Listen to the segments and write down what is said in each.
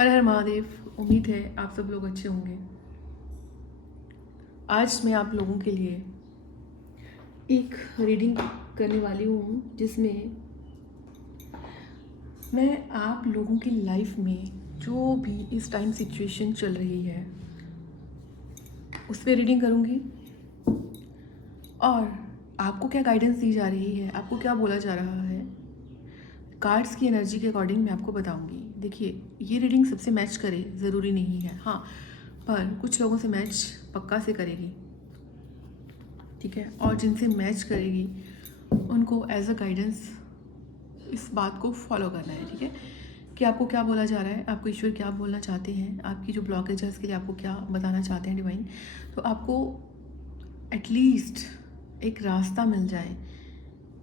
हर हर महादेव। उम्मीद है आप सब लोग अच्छे होंगे। आज मैं आप लोगों के लिए एक रीडिंग करने वाली हूँ जिसमें मैं आप लोगों की लाइफ में जो भी इस टाइम सिचुएशन चल रही है उस पर रीडिंग करूँगी और आपको क्या गाइडेंस दी जा रही है, आपको क्या बोला जा रहा है, कार्ड्स की एनर्जी के अकॉर्डिंग मैं आपको बताऊंगी। देखिए, ये रीडिंग सबसे मैच करे ज़रूरी नहीं है, हाँ, पर कुछ लोगों से मैच पक्का से करेगी, ठीक है। और जिनसे मैच करेगी उनको एज अ गाइडेंस इस बात को फॉलो करना है, ठीक है, कि आपको क्या बोला जा रहा है, आपको ईश्वर क्या बोलना चाहते हैं, आपकी जो ब्लॉकेज है उसके लिए आपको क्या बताना चाहते हैं डिवाइन। तो आपको एटलीस्ट एक रास्ता मिल जाए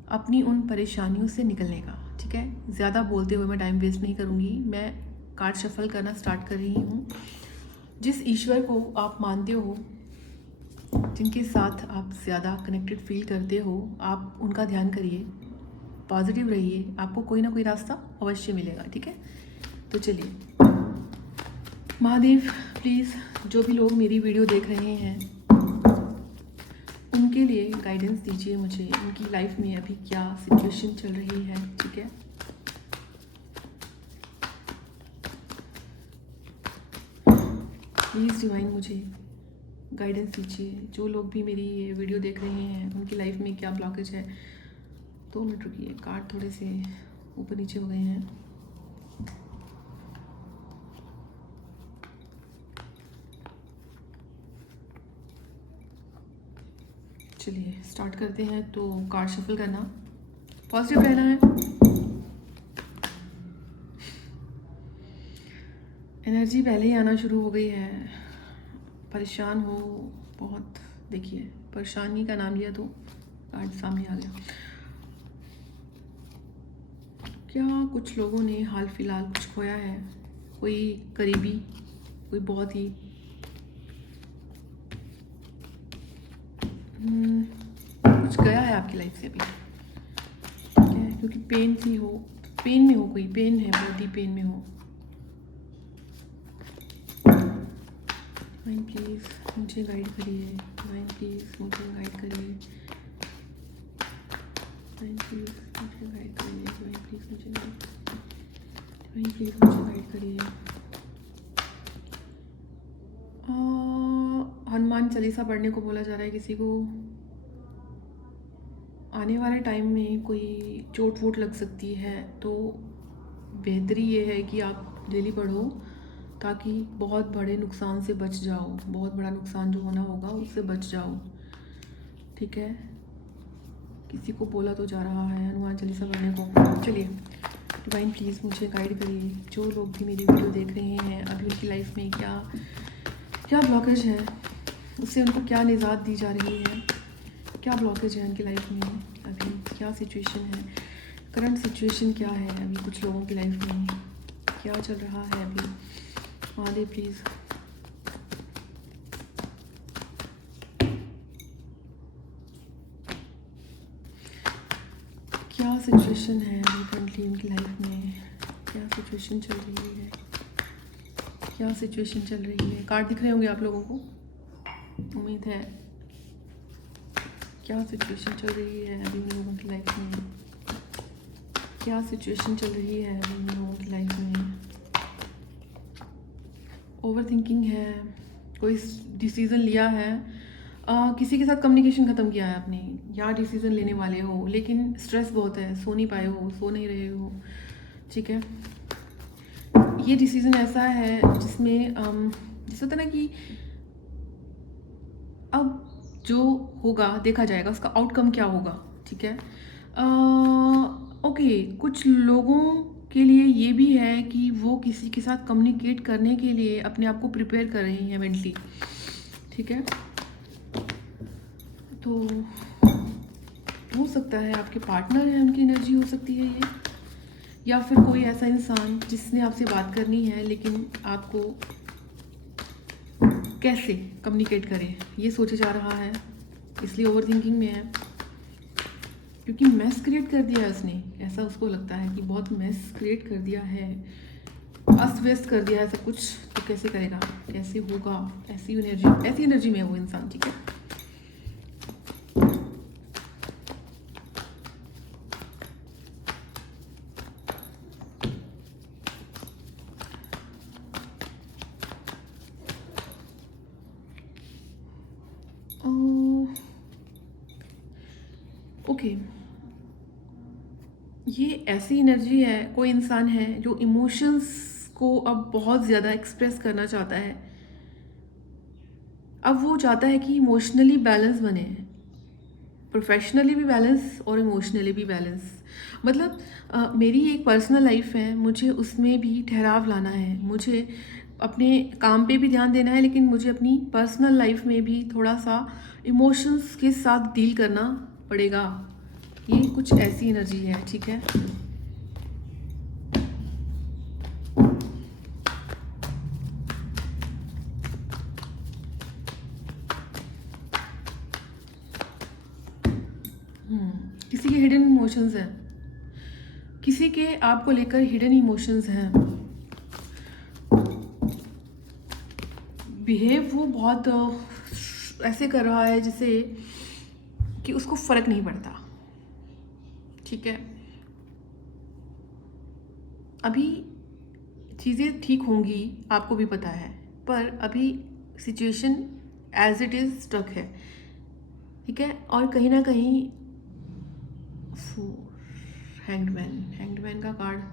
अपनी उन परेशानियों से निकलने का, ठीक है। ज़्यादा बोलते हुए मैं टाइम वेस्ट नहीं करूँगी, मैं कार्ड शफल करना स्टार्ट कर रही हूँ। जिस ईश्वर को आप मानते हो, जिनके साथ आप ज़्यादा कनेक्टेड फील करते हो, आप उनका ध्यान करिए, पॉजिटिव रहिए, आपको कोई ना कोई रास्ता अवश्य मिलेगा, ठीक है। तो चलिए, महादेव प्लीज़ जो भी लोग मेरी वीडियो देख रहे हैं उनके लिए गाइडेंस दीजिए मुझे, उनकी लाइफ में अभी क्या सिचुएशन चल रही है, ठीक है। प्लीज़ डिवाइन मुझे गाइडेंस दीजिए। जो लोग भी मेरी ये वीडियो देख रहे हैं उनकी लाइफ में क्या ब्लॉकेज है। 2 मिनट रुकिए, कार्ड थोड़े से ऊपर नीचे हो गए हैं। चलिए स्टार्ट करते हैं। तो कार्ड शफल करना, पॉजिटिव रहना है। एनर्जी पहले ही आना शुरू हो गई है, परेशान हो बहुत। देखिए, परेशानी का नाम लिया तो कार्ड सामने आ गया। क्या कुछ लोगों ने हाल फिलहाल कुछ खोया है, कोई करीबी, कोई बहुत ही कुछ गया है आपकी लाइफ से अभी, ठीक है, क्योंकि पेन सी हो, पेन में हो, कोई पेन है, बहुत ही पेन में हो। डिवाइन प्लीज़ मुझे गाइड करिए, डिवाइन प्लीज़ मुझे गाइड करिए, डिवाइन प्लीज़ मुझे गाइड करिए, डिवाइन प्लीज़ मुझे गाइड, डिवाइन प्लीज़ मुझे गाइड करिए। हनुमान चालीसा पढ़ने को बोला जा रहा है किसी को। आने वाले टाइम में कोई चोट वोट लग सकती है, तो बेहतरी ये है कि आप डेली पढ़ो ताकि बहुत बड़े नुकसान से बच जाओ, बहुत बड़ा नुकसान जो होना होगा उससे बच जाओ, ठीक है। किसी को बोला तो जा रहा है हनुमान चालीसा पढ़ने को। चलिए डिवाइन प्लीज़ मुझे गाइड करिए। जो लोग भी मेरी वीडियो देख रहे हैं अभी उनकी लाइफ में क्या क्या ब्लॉकेज है, उससे उनको क्या निजात दी जा रही है, क्या ब्लॉकेज है उनकी लाइफ में अभी, क्या सिचुएशन है, करंट सिचुएशन क्या है अभी कुछ लोगों की लाइफ में, क्या चल रहा है अभी। महादेव प्लीज़ क्या सिचुएशन है अभी करंटली उनकी लाइफ में, क्या सिचुएशन चल रही है, क्या सिचुएशन चल रही है। कार्ड दिख रहे होंगे आप लोगों को, उम्मीद है। क्या सिचुएशन चल रही है अभी उन लोगों की लाइफ में, क्या सिचुएशन चल रही है अभी उन लोगों की लाइफ में। ओवर थिंकिंग है, कोई डिसीज़न लिया है, किसी के साथ कम्युनिकेशन ख़त्म किया है आपने, या डिसीज़न लेने वाले हो लेकिन स्ट्रेस बहुत है, सो नहीं पाए हो, सो नहीं रहे हो, ठीक है। ये डिसीज़न ऐसा है जिसमें जैसे होता है ना कि अब जो होगा देखा जाएगा, उसका आउटकम क्या होगा, ठीक है। ओके, कुछ लोगों के लिए ये भी है कि वो किसी के साथ कम्युनिकेट करने के लिए अपने आप को प्रिपेयर कर रही हैं मेंटली, ठीक है। तो हो सकता है आपके पार्टनर है, उनकी एनर्जी हो सकती है ये, या फिर कोई ऐसा इंसान जिसने आपसे बात करनी है लेकिन आपको कैसे कम्युनिकेट करें ये सोचा जा रहा है, इसलिए ओवर थिंकिंग में है, क्योंकि मैस क्रिएट कर दिया है उसने, ऐसा उसको लगता है कि बहुत मैस क्रिएट कर दिया है। अस्त व्यस्त कर दिया है सब कुछ, तो कैसे करेगा, कैसे होगा, ऐसी एनर्जी में है वो इंसान, ठीक है। ओके, ये ऐसी एनर्जी है, कोई इंसान है जो इमोशंस को अब बहुत ज़्यादा एक्सप्रेस करना चाहता है। अब वो चाहता है कि इमोशनली बैलेंस बने, प्रोफेशनली भी बैलेंस और इमोशनली भी बैलेंस। मतलब मेरी एक पर्सनल लाइफ है, मुझे उसमें भी ठहराव लाना है, मुझे अपने काम पे भी ध्यान देना है, लेकिन मुझे अपनी पर्सनल लाइफ में भी थोड़ा सा इमोशंस के साथ डील करना पड़ेगा। ये कुछ ऐसी एनर्जी है, ठीक है। किसी के हिडन इमोशंस हैं, किसी के आपको लेकर हिडन इमोशंस हैं। बिहेव वो बहुत ऐसे कर रहा है जैसे कि उसको फ़र्क नहीं पड़ता, ठीक है। अभी चीज़ें ठीक होंगी, आपको भी पता है, पर अभी situation as it is stuck है, ठीक है। और कहीं ना कहीं हैंग्डमैन का कार्ड,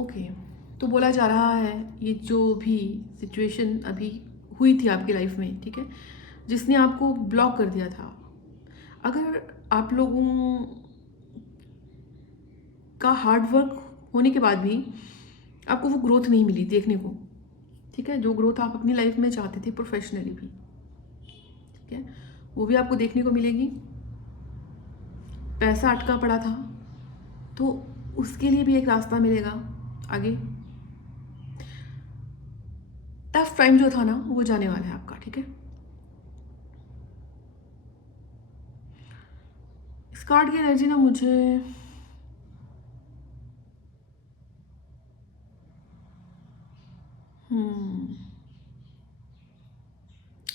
ओके। तो बोला जा रहा है ये जो भी सिचुएशन अभी हुई थी आपकी लाइफ में, ठीक है, जिसने आपको ब्लॉक कर दिया था, अगर आप लोगों का हार्ड वर्क होने के बाद भी आपको वो ग्रोथ नहीं मिली देखने को, ठीक है, जो ग्रोथ आप अपनी लाइफ में चाहते थे प्रोफेशनली भी, ठीक है, वो भी आपको देखने को मिलेगी। पैसा अटका पड़ा था तो उसके लिए भी एक रास्ता मिलेगा आगे। टफ टाइम जो था ना वो जाने वाला है आपका, ठीक है। इस कार्ड की एनर्जी ना मुझे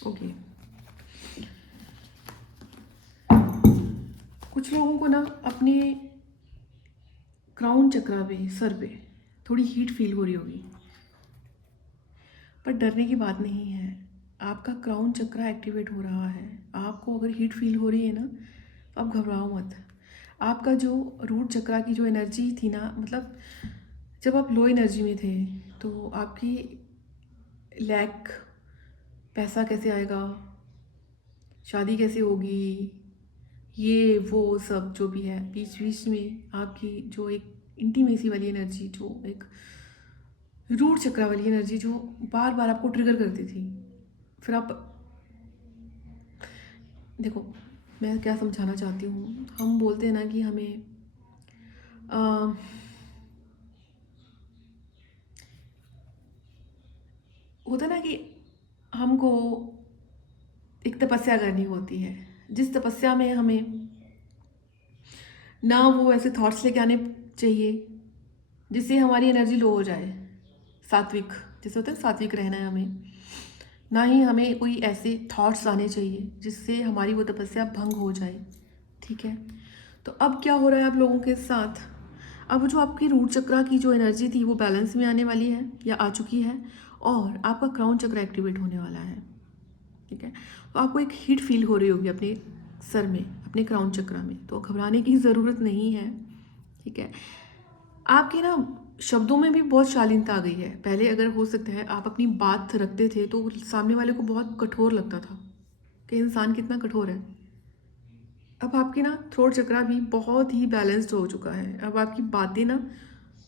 ओके, कुछ लोगों को ना अपने क्राउन चक्रा पे, सर पे थोड़ी हीट फील हो रही होगी, पर डरने की बात नहीं है। आपका क्राउन चक्रा एक्टिवेट हो रहा है, आपको अगर हीट फील हो रही है ना तो आप घबराओ मत। आपका जो रूट चक्रा की जो एनर्जी थी ना, मतलब जब आप लो एनर्जी में थे तो आपकी लैक, पैसा कैसे आएगा, शादी कैसे होगी, ये वो सब जो भी है, बीच बीच में आपकी जो एक इंटीमेसी वाली एनर्जी, जो एक रूट चक्रा वाली एनर्जी जो बार बार आपको ट्रिगर करती थी, फिर आप देखो मैं क्या समझाना चाहती हूँ। हम बोलते हैं ना कि हमें होता ना कि हमको एक तपस्या करनी होती है, जिस तपस्या में हमें ना वो ऐसे थॉट्स लेके आने चाहिए जिससे हमारी एनर्जी लो हो जाए, सात्विक जैसे होता है, सात्विक रहना है हमें, ना ही हमें कोई ऐसे थॉट्स आने चाहिए जिससे हमारी वो तपस्या भंग हो जाए, ठीक है। तो अब क्या हो रहा है आप लोगों के साथ, अब जो आपकी रूट चक्रा की जो एनर्जी थी वो बैलेंस में आने वाली है या आ चुकी है, और आपका क्राउन चक्र एक्टिवेट होने वाला है, ठीक है। तो आपको एक हीट फील हो रही होगी अपने सर में, अपने क्राउन चक्रा में, तो घबराने की ज़रूरत नहीं है, ठीक है। आपके ना शब्दों में भी बहुत शालीनता आ गई है। पहले अगर हो सकता है आप अपनी बात रखते थे तो सामने वाले को बहुत कठोर लगता था कि इंसान कितना कठोर है। अब आपकी ना थ्रोट चक्रा भी बहुत ही बैलेंस्ड हो चुका है। अब आपकी बातें ना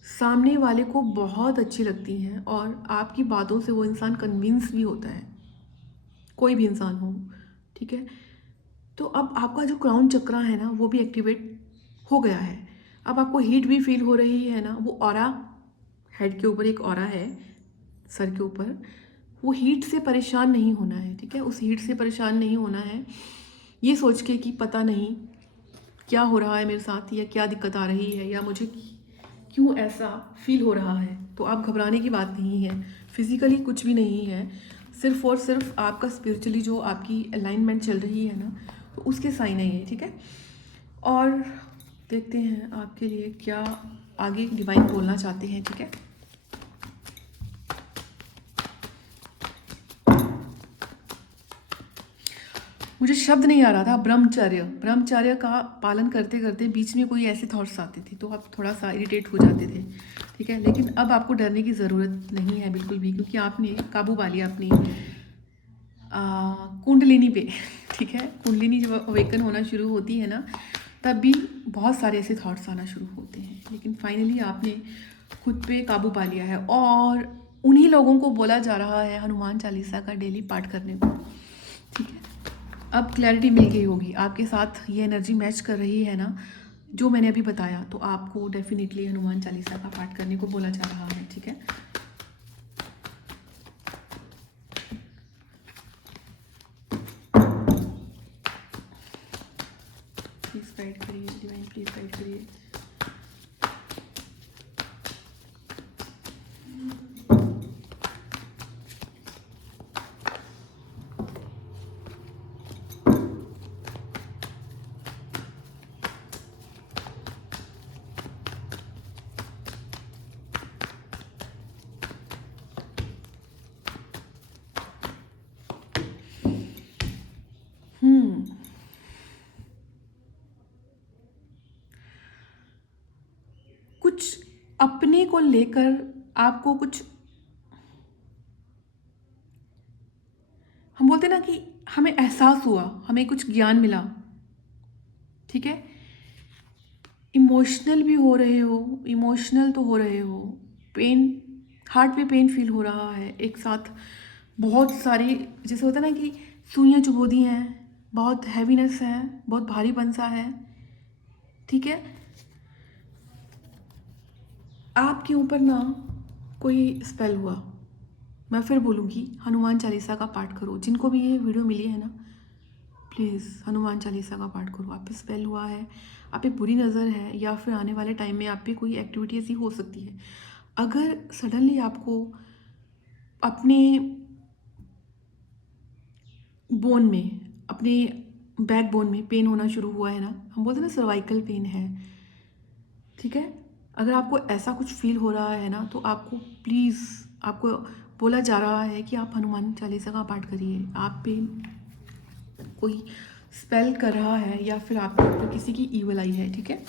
सामने वाले को बहुत अच्छी लगती हैं और आपकी बातों से वो इंसान कन्विंस भी होता है, कोई भी इंसान हो, ठीक है। तो अब आपका जो क्राउन चक्रा है ना वो भी एक्टिवेट हो गया है। अब आपको हीट भी फील हो रही है ना, वो ऑरा, हेड के ऊपर एक ऑरा है सर के ऊपर, वो हीट से परेशान नहीं होना है, ठीक है। उस हीट से परेशान नहीं होना है ये सोच के कि पता नहीं क्या हो रहा है मेरे साथ, या क्या दिक्कत आ रही है, या मुझे क्यों ऐसा फील हो रहा है। तो आप घबराने की बात नहीं है, फिज़िकली कुछ भी नहीं है, सिर्फ़ और सिर्फ आपका स्पिरिचुअली जो आपकी अलाइनमेंट चल रही है ना, तो उसके साइन है ये, ठीक है। और देखते हैं आपके लिए क्या आगे डिवाइन बोलना चाहते हैं, ठीक है। मुझे शब्द नहीं आ रहा था, ब्रह्मचर्य। ब्रह्मचर्य का पालन करते करते बीच में कोई ऐसे थॉट्स आते थे तो आप थोड़ा सा इरिटेट हो जाते थे, ठीक है। लेकिन अब आपको डरने की ज़रूरत नहीं है बिल्कुल भी, क्योंकि आपने काबू पा लिया अपनी कुंडलिनी पे ठीक है। कुंडलिनी जब अवेकन होना शुरू होती है ना, तब भी बहुत सारे ऐसे थॉट्स आना शुरू होते हैं, लेकिन फाइनली आपने खुद पे काबू पा लिया है। और उन्हीं लोगों को बोला जा रहा है हनुमान चालीसा का डेली पाठ करने को, ठीक है। अब क्लैरिटी मिल गई होगी, आपके साथ ये एनर्जी मैच कर रही है ना जो मैंने अभी बताया, तो आपको डेफिनेटली हनुमान चालीसा का पाठ करने को बोला जा रहा है, ठीक है। प्लीज़ गाइड करिए डिवाइन, प्लीज़ गाइड करिए। कुछ अपने को लेकर आपको कुछ, हम बोलते ना कि हमें एहसास हुआ, हमें कुछ ज्ञान मिला, ठीक है। इमोशनल भी हो रहे हो, इमोशनल तो हो रहे हो, पेन, हार्ट पे पेन फील हो रहा है एक साथ। बहुत सारी, जैसे होता है ना कि सुइयाँ चुभो दी हैं, बहुत हैवीनेस है, बहुत भारीपन सा है, ठीक है। आपके ऊपर ना कोई स्पेल हुआ। मैं फिर बोलूँगी, हनुमान चालीसा का पाठ करो। जिनको भी ये वीडियो मिली है ना, प्लीज़ हनुमान चालीसा का पाठ करो। आप पे स्पेल हुआ है, आप पे बुरी नज़र है, या फिर आने वाले टाइम में आप पे कोई एक्टिविटी ऐसी हो सकती है। अगर सडनली आपको अपने बोन में, अपने बैक बोन में पेन होना शुरू हुआ है ना, हम बोलते हैं ना सर्वाइकल पेन है, ठीक है। अगर आपको ऐसा कुछ फील हो रहा है ना, तो आपको प्लीज़, आपको बोला जा रहा है कि आप हनुमान चालीसा का पाठ करिए। आप पे कोई स्पेल कर रहा है या फिर आपके ऊपर किसी की ईवल आई है, ठीक है।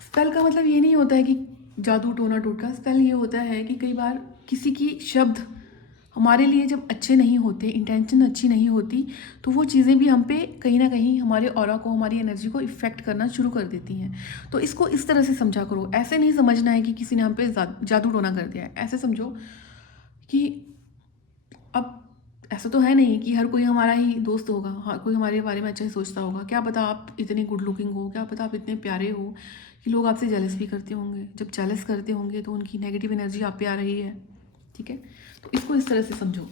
स्पेल का मतलब ये नहीं होता है कि जादू टोना टोटका। स्पेल ये होता है कि कई बार किसी की शब्द हमारे लिए जब अच्छे नहीं होते, इंटेंशन अच्छी नहीं होती, तो वो चीज़ें भी हम पे कहीं ना कहीं हमारे ऑरा को, हमारी एनर्जी को इफ़ेक्ट करना शुरू कर देती हैं। तो इसको इस तरह से समझा करो, ऐसे नहीं समझना है कि किसी ने हम पे जादू टोना कर दिया है। ऐसे समझो कि अब ऐसा तो है नहीं कि हर कोई हमारा ही दोस्त होगा, हर कोई हमारे बारे में अच्छा ही सोचता होगा। क्या पता आप इतने गुड लुकिंग हो, क्या पता आप इतने प्यारे हो कि लोग आपसे जेलस भी करते होंगे। जब जेलस करते होंगे तो उनकी नेगेटिव एनर्जी आप पे आ रही है, ठीक है। तो इसको इस तरह से समझो।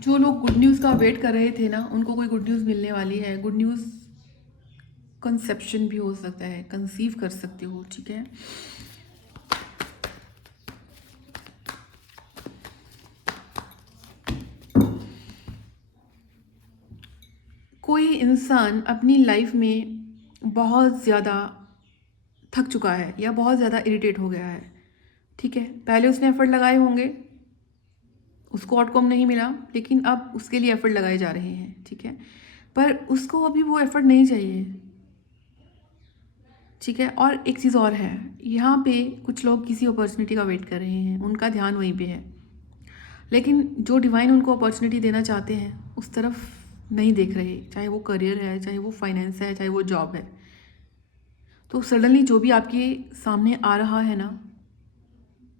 जो लोग गुड न्यूज़ का वेट कर रहे थे ना, उनको कोई गुड न्यूज़ मिलने वाली है। गुड न्यूज़ कंसेप्शन भी हो सकता है, कंसीव कर सकते हो, ठीक है। कोई इंसान अपनी लाइफ में बहुत ज़्यादा थक चुका है या बहुत ज़्यादा इरिटेट हो गया है, ठीक है। पहले उसने एफर्ट लगाए होंगे, उसको आउटकम नहीं मिला, लेकिन अब उसके लिए एफर्ट लगाए जा रहे हैं, ठीक है। पर उसको अभी वो एफर्ट नहीं चाहिए, ठीक है। और एक चीज़ और है, यहाँ पे कुछ लोग किसी अपॉर्चुनिटी का वेट कर रहे हैं, उनका ध्यान वहीं पे है, लेकिन जो डिवाइन उनको अपॉर्चुनिटी देना चाहते हैं उस तरफ नहीं देख रहे, चाहे वो करियर है, चाहे वो फाइनेंस है, चाहे वो जॉब है। तो सडनली जो भी आपके सामने आ रहा है ना,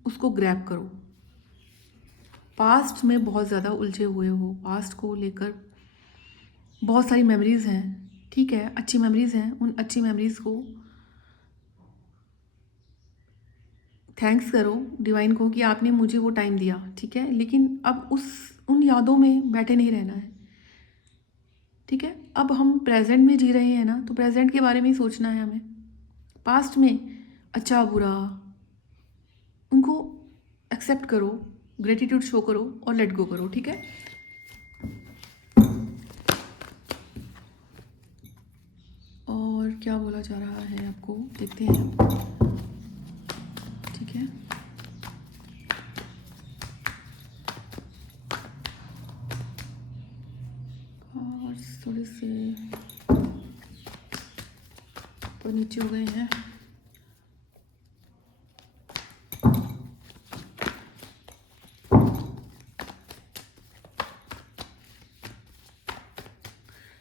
उसको ग्रैब करो। पास्ट में बहुत ज़्यादा उलझे हुए हो, पास्ट को लेकर बहुत सारी मेमोरीज़ हैं, ठीक है, अच्छी मेमोरीज़ हैं, उन अच्छी मेमोरीज़ को थैंक्स करो डिवाइन को कि आपने मुझे वो टाइम दिया, ठीक है। लेकिन अब उन यादों में बैठे नहीं रहना है, ठीक है। अब हम प्रेजेंट में जी रहे हैं ना, तो प्रेजेंट के बारे में ही सोचना है हमें। पास्ट में अच्छा बुरा उनको एक्सेप्ट करो, ग्रेटिट्यूड शो करो और लेट गो करो, ठीक है। और क्या बोला जा रहा है आपको, देखते हैं, ठीक है। और थोड़े से तो नीचे हो गए हैं।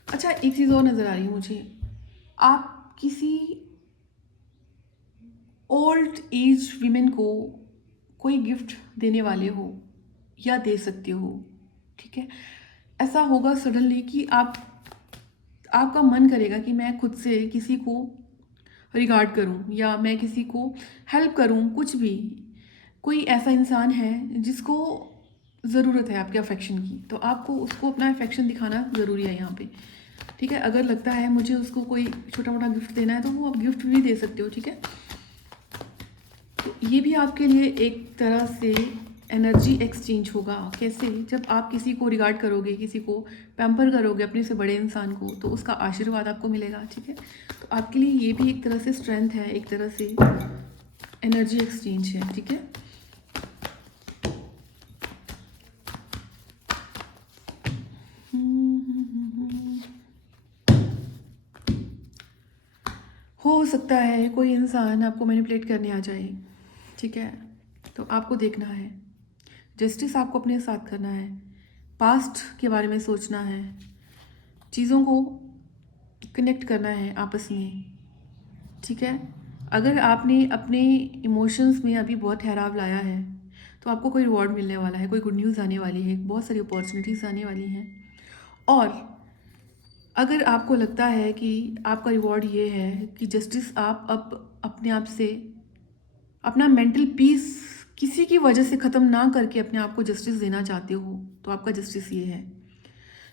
अच्छा, एक चीज़ और नज़र आ रही है मुझे, आप किसी ओल्ड एज वीमेन को कोई गिफ्ट देने वाले हो या दे सकते हो, ठीक है। ऐसा होगा सडनली कि आपका मन करेगा कि मैं खुद से किसी को रिगार्ड करूं या मैं किसी को हेल्प करूं, कुछ भी। कोई ऐसा इंसान है जिसको ज़रूरत है आपके अफेक्शन की, तो आपको उसको अपना अफेक्शन दिखाना ज़रूरी है यहाँ पे, ठीक है। अगर लगता है मुझे उसको कोई छोटा मोटा गिफ्ट देना है तो वो आप गिफ्ट भी दे सकते हो, ठीक है। तो ये भी आपके लिए एक तरह से एनर्जी एक्सचेंज होगा। कैसे? जब आप किसी को रिगार्ड करोगे, किसी को पैम्पर करोगे, अपने से बड़े इंसान को, तो उसका आशीर्वाद आपको मिलेगा, ठीक है। तो आपके लिए ये भी एक तरह से स्ट्रेंथ है, एक तरह से एनर्जी एक्सचेंज है, ठीक है। हो सकता है कोई इंसान आपको मैनिपुलेट करने आ जाए, ठीक है। तो आपको देखना है, जस्टिस आपको अपने साथ करना है, पास्ट के बारे में सोचना है, चीज़ों को कनेक्ट करना है आपस में, ठीक है। अगर आपने अपने इमोशंस में अभी बहुत ठहराव लाया है तो आपको कोई रिवॉर्ड मिलने वाला है, कोई गुड न्यूज़ आने वाली है, बहुत सारी अपॉर्चुनिटीज़ आने वाली हैं। और अगर आपको लगता है कि आपका रिवॉर्ड ये है कि जस्टिस आप अब अपने आप से अपना मेंटल पीस किसी की वजह से ख़त्म ना करके अपने आप को जस्टिस देना चाहते हो, तो आपका जस्टिस ये है।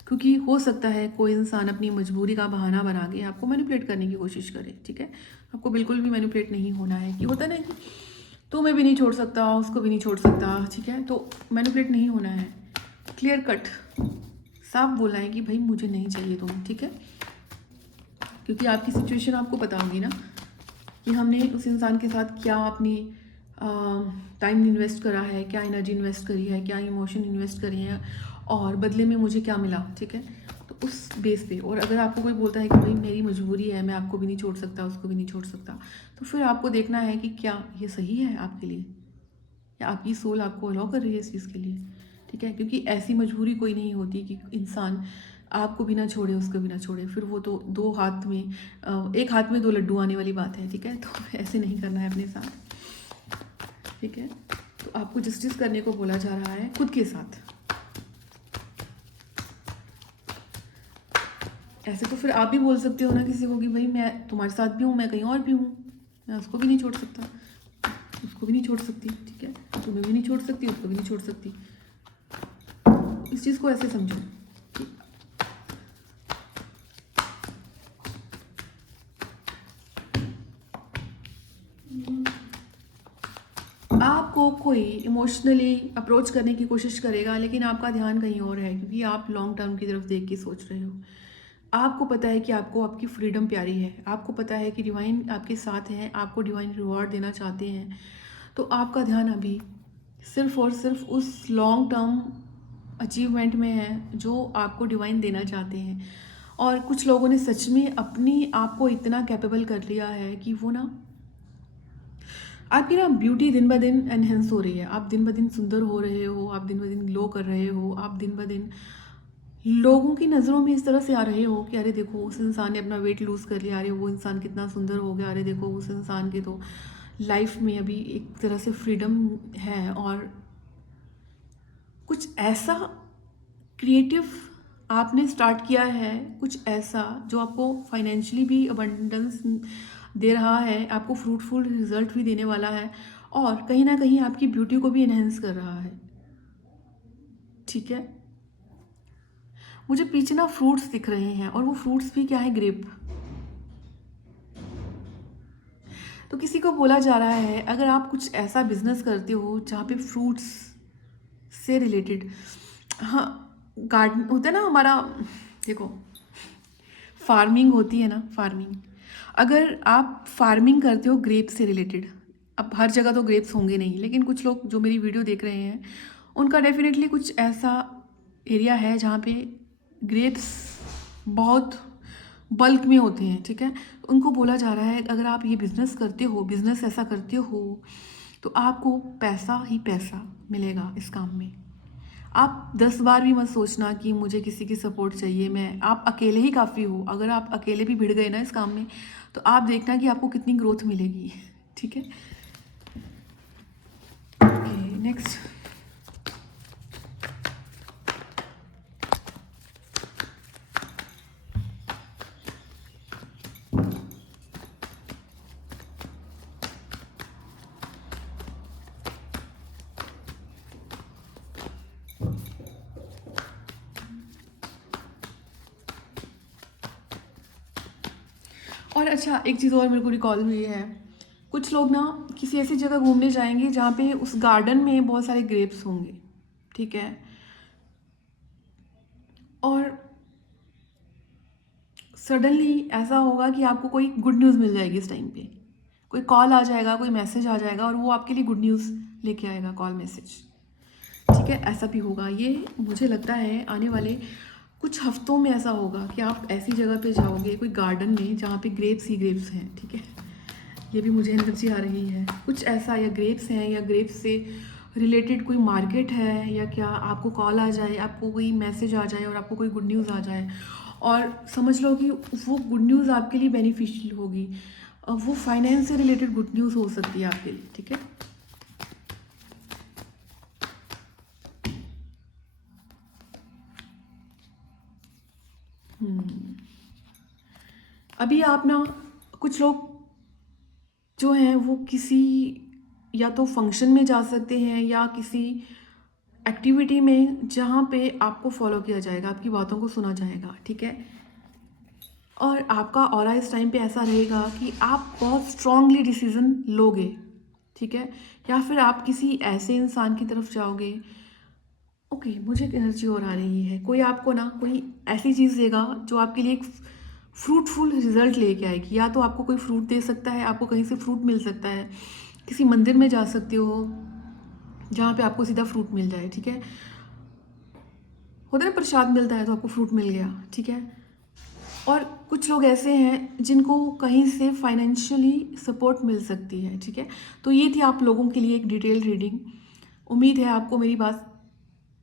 क्योंकि हो सकता है कोई इंसान अपनी मजबूरी का बहाना बना के आपको मैनिपुलेट करने की कोशिश करे, ठीक है। आपको बिल्कुल भी मैनिपुलेट नहीं होना है, कि होता नहीं कि तुम्हें भी नहीं छोड़ सकता, उसको भी नहीं छोड़ सकता, ठीक है। तो मैनिपुलेट नहीं होना है, क्लियर कट साफ बोलना है कि भाई मुझे नहीं चाहिए तुम, ठीक है। क्योंकि आपकी सिचुएशन आपको पता होगी ना, कि हमने उस इंसान के साथ क्या अपनी टाइम इन्वेस्ट करा है, क्या एनर्जी इन्वेस्ट करी है, क्या इमोशन इन्वेस्ट करी है, और बदले में मुझे क्या मिला, ठीक है। तो उस बेस पे, और अगर आपको कोई बोलता है कि भाई मेरी मजबूरी है, मैं आपको भी नहीं छोड़ सकता, उसको भी नहीं छोड़ सकता, तो फिर आपको देखना है कि क्या ये सही है आपके लिए, या आपकी सोल आपको अलाउ कर रही है इस चीज़ के लिए, ठीक है। क्योंकि ऐसी मजबूरी कोई नहीं होती कि इंसान आपको भी ना छोड़े, उसको भी ना छोड़े, फिर वो तो दो हाथ में एक हाथ में दो लड्डू आने वाली बात है, ठीक है। तो ऐसे नहीं करना है अपने साथ, ठीक है। तो आपको जस्टिस करने को बोला जा रहा है खुद के साथ। ऐसे तो फिर आप भी बोल सकते हो ना किसी को कि भाई मैं तुम्हारे साथ भी हूँ, मैं कहीं और भी हूँ, मैं उसको भी नहीं छोड़ सकता, उसको भी नहीं छोड़ सकती, ठीक है। तुम्हें भी नहीं छोड़ सकती, उसको भी नहीं छोड़ सकती। इस चीज़ को ऐसे समझो। आपको कोई इमोशनली अप्रोच करने की कोशिश करेगा, लेकिन आपका ध्यान कहीं और है, क्योंकि आप लॉन्ग टर्म की तरफ देख के सोच रहे हो। आपको पता है कि आपको आपकी फ्रीडम प्यारी है, आपको पता है कि डिवाइन आपके साथ हैं, आपको डिवाइन रिवॉर्ड देना चाहते हैं। तो आपका ध्यान अभी सिर्फ और सिर्फ उस लॉन्ग टर्म अचीवमेंट में है जो आपको डिवाइन देना चाहते हैं। और कुछ लोगों ने सच में अपनी आप को इतना कैपेबल कर लिया है कि वो ना आपकी ना ब्यूटी दिन ब दिन एनहेंस हो रही है। आप दिन ब दिन सुंदर हो रहे हो, आप दिन ब दिन ग्लो कर रहे हो, आप दिन ब दिन लोगों की नज़रों में इस तरह से आ रहे हो कि अरे देखो उस इंसान ने अपना वेट लूज़ कर लिया, अरे वो इंसान कितना सुंदर हो गया, अरे देखो उस इंसान के तो लाइफ में अभी एक तरह से फ्रीडम है। और कुछ ऐसा क्रिएटिव आपने स्टार्ट किया है, कुछ ऐसा जो आपको फाइनेंशियली भी अबंडेंस दे रहा है, आपको फ्रूटफुल रिजल्ट भी देने वाला है, और कहीं ना कहीं आपकी ब्यूटी को भी एनहेंस कर रहा है। ठीक है, मुझे पीछे ना फ्रूट्स दिख रहे हैं, और वो फ्रूट्स भी क्या है, ग्रेप। तो किसी को बोला जा रहा है अगर आप कुछ ऐसा बिजनेस करते हो जहाँ पे फ्रूट्स से रिलेटेड, हाँ, गार्डन होता है ना हमारा, देखो फार्मिंग होती है ना, फार्मिंग, अगर आप फार्मिंग करते हो ग्रेप्स से रिलेटेड, अब हर जगह तो ग्रेप्स होंगे नहीं, लेकिन कुछ लोग जो मेरी वीडियो देख रहे हैं उनका डेफिनेटली कुछ ऐसा एरिया है जहाँ पे ग्रेप्स बहुत बल्क में होते हैं। ठीक है, उनको बोला जा रहा है अगर आप ये बिज़नेस करते हो, बिज़नेस ऐसा करते हो, तो आपको पैसा ही पैसा मिलेगा इस काम में। आप 10 बार भी मत सोचना कि मुझे किसी की सपोर्ट चाहिए, मैं, आप अकेले ही काफ़ी हो। अगर आप अकेले भी भिड़ गए ना इस काम में, तो आप देखना कि आपको कितनी ग्रोथ मिलेगी। ठीक है, ओके, नेक्स्ट। और अच्छा, एक चीज़ और मेरे को रिकॉल हुई है, कुछ लोग ना किसी ऐसी जगह घूमने जाएंगे जहाँ पे उस गार्डन में बहुत सारे ग्रेप्स होंगे। ठीक है, और सडनली ऐसा होगा कि आपको कोई गुड न्यूज़ मिल जाएगी इस टाइम पे, कोई कॉल आ जाएगा, कोई मैसेज आ जाएगा, और वो आपके लिए गुड न्यूज़ लेके आएगा, कॉल मैसेज। ठीक है, ऐसा भी होगा। ये मुझे लगता है आने वाले कुछ हफ्तों में ऐसा होगा कि आप ऐसी जगह पे जाओगे कोई गार्डन में जहाँ पे ग्रेप्स ही ग्रेप्स हैं। ठीक है, ये भी मुझे एनर्जी आ रही है, कुछ ऐसा, या ग्रेप्स हैं या ग्रेप्स से रिलेटेड कोई मार्केट है, या क्या आपको कॉल आ जाए, आपको कोई मैसेज आ जाए और आपको कोई गुड न्यूज़ आ जाए, और समझ लो कि वो गुड न्यूज़ आपके लिए बेनिफिशियल होगी। वो फाइनेंस से रिलेटेड गुड न्यूज़ हो सकती है आपके लिए। ठीक है, अभी आप ना, कुछ लोग जो हैं वो किसी, या तो फंक्शन में जा सकते हैं या किसी एक्टिविटी में जहाँ पे आपको फॉलो किया जाएगा, आपकी बातों को सुना जाएगा। ठीक है, और आपका ऑरा इस टाइम पे ऐसा रहेगा कि आप बहुत स्ट्रांगली डिसीजन लोगे। ठीक है, या फिर आप किसी ऐसे इंसान की तरफ जाओगे। ओके, मुझे एक एनर्जी और आ रही है, कोई आपको ना कोई ऐसी चीज़ देगा जो आपके लिए एक फ्रूटफुल रिजल्ट लेके आएगी। या तो आपको कोई फ्रूट दे सकता है, आपको कहीं से फ्रूट मिल सकता है, किसी मंदिर में जा सकते हो जहाँ पे आपको सीधा फ्रूट मिल जाए। ठीक है, होता है ना, प्रसाद मिलता है तो आपको फ्रूट मिल गया। ठीक है, और कुछ लोग ऐसे हैं जिनको कहीं से फाइनेंशियली सपोर्ट मिल सकती है। ठीक है, तो ये थी आप लोगों के लिए एक डिटेल रीडिंग। उम्मीद है आपको मेरी बात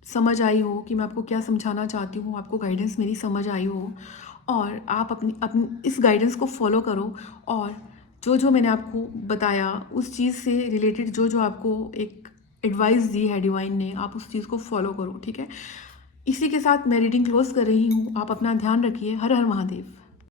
समझ आई हो कि मैं आपको क्या समझाना चाहती हूँ, आपको गाइडेंस मेरी समझ आई हो, और आप अपनी अपनी इस गाइडेंस को फॉलो करो, और जो जो मैंने आपको बताया उस चीज़ से रिलेटेड जो जो आपको एक एडवाइस दी है डिवाइन ने, आप उस चीज़ को फॉलो करो। ठीक है, इसी के साथ मैं रीडिंग क्लोज कर रही हूँ। आप अपना ध्यान रखिए। हर हर महादेव।